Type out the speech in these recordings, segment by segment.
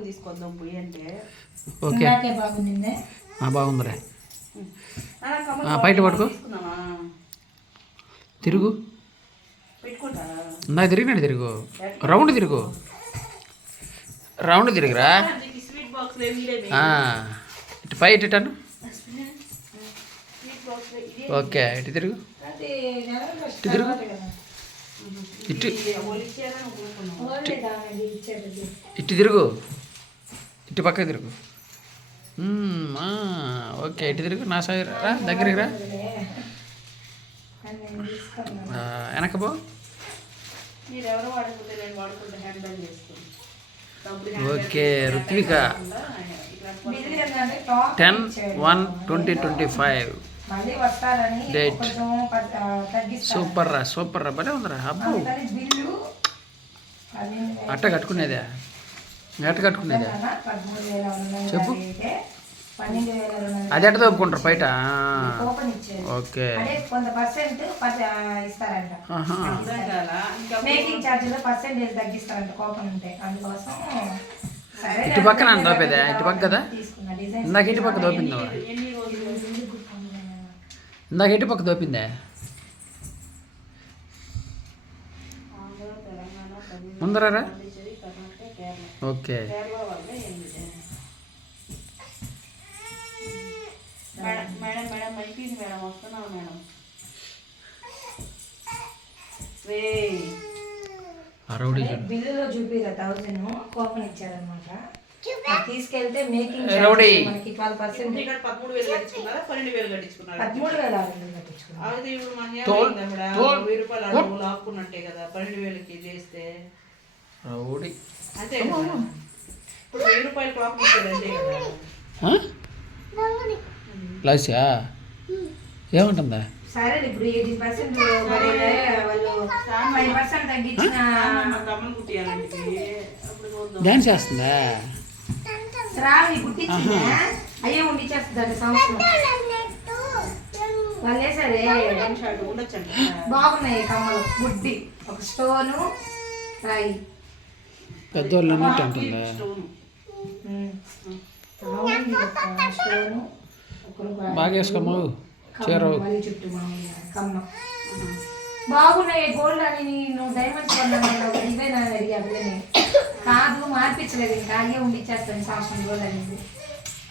పాపని తీసుకొద్దాం పోయి అంటే. ఓకే బాగుందిరా. బయట పట్టుకో, తిరుగు. ఇందా తిరిగినాడు, తిరుగు. రౌండ్ తిరుగు, రౌండ్ తిరుగురా. ఇటు పై ఇటాను. ఓకే ఇటు తిరుగు, ఇటు తిరుగు, ఇటు ఇటు తిరుగు, ఇటు పక్క తిరుగు. ఓకే ఇటు తిరుగు. నా సైడ్ రా, దగ్గరికి రా. వెనక పో. Okay Ruthvika 10/1/2025 date. సూపర్ రా, సూపర్ రా, భలే ఉందిరా. అబ్బో అట్ట కట్టుకునేదా, అట్ట కట్టుకునేదా చెప్పు. అది ఎట్ట తప్పుకుంటారు బయట. ఓకే ఇటు పక్కన దోపేదా, ఇటు పక్క కదా. ఇందాక ఇటు పక్క దోపిందా, ఇందాక ఇటు పక్క దోపిందా. ముందరా. ఓకే మేడం మేడం అయిపోయింది మేడం, వస్తున్నాను మేడం. బిల్లులో చూపిరా 1000 కూపన్ ఇచ్చారనమాట. తీసుకెళ్తే మేకింగ్ 12% 13,000 కట్టించుకున్నారా, 12,000 కట్టించుకున్నారా? 13,600 కట్టించుకున్నారు. అది ఇప్పుడు మన 1000 లాక్కున్నట్టే కదా 12,000కి చేస్తే. అంతే కదా, ఇప్పుడు 1000 రూపాయలు క్లాక్ ఇచ్చారంటే కదా. లాస్యా ఏమంటుందా? సరే ఇప్పుడు 80% వాళ్ళు 5% తగ్గించిన గమనం కుట్టియాలంటే డాన్స్ చేస్తుందా? శ్రావణి కుట్టించిందా? అయ్యో ఉండిచ్చేస్తుందండి సంవత్సరం. వాళ్ళు వేసారే బాగున్నాయి కమ్మలు. గుడ్డి ఒక స్టోను రాయి. పెద్దోళ్ళు అన్నట్టు అంటుందా? స్టోను బాగా వేసుకోము చీర చుట్టూ కమ్మ బాగున్నాయి. గోల్డ్ అని నువ్వు డైమండ్స్ కొన్నాను ఇవేనా అడిగా. కాదు మార్పించలేదు, ఇంకా అయ్యే ఉండిచ్చేస్తాను సంవత్సరం రోజులు అనేది.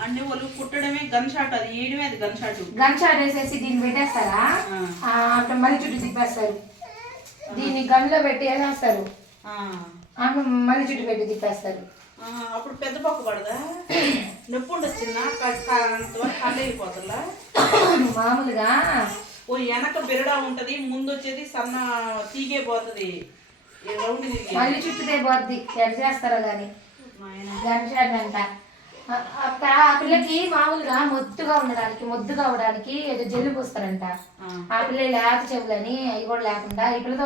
అంటే వాళ్ళు కుట్టడమే గన్ షాట్, అది వేయడమే అది గన్ షాట్. గన్ షాట్ వేసేసి దీన్ని పెట్టేస్తారా, అక్కడ మళ్ళీ చుట్టూ తిప్పేస్తారు. దీన్ని గన్లో పెట్టి వేసేస్తారు, మళ్ళీ చుట్టూ పెట్టి తిప్పేస్తారు. అప్పుడు పెద్ద పక్క పడదా, నొప్పి ఉండొచ్చిందా, కళ్ళైపోతుందా? మామూలుగా ఓ వెనక బిరడా ఉంటది, ముందు వచ్చేది సన్న తీగే పోతుంది, మళ్ళీ చుట్టూతే పోద్ది. ఎట్ చేస్తారో కానీ గన్ షాట్ అంట. ఆ పిల్లకి మామూలుగా మొద్దుగా అవడానికి ఏదో జల్లు పూస్తారంట. ఆ పిల్ల లేత చెవులని అవి కూడా లేకుండా ఈ పిల్లతో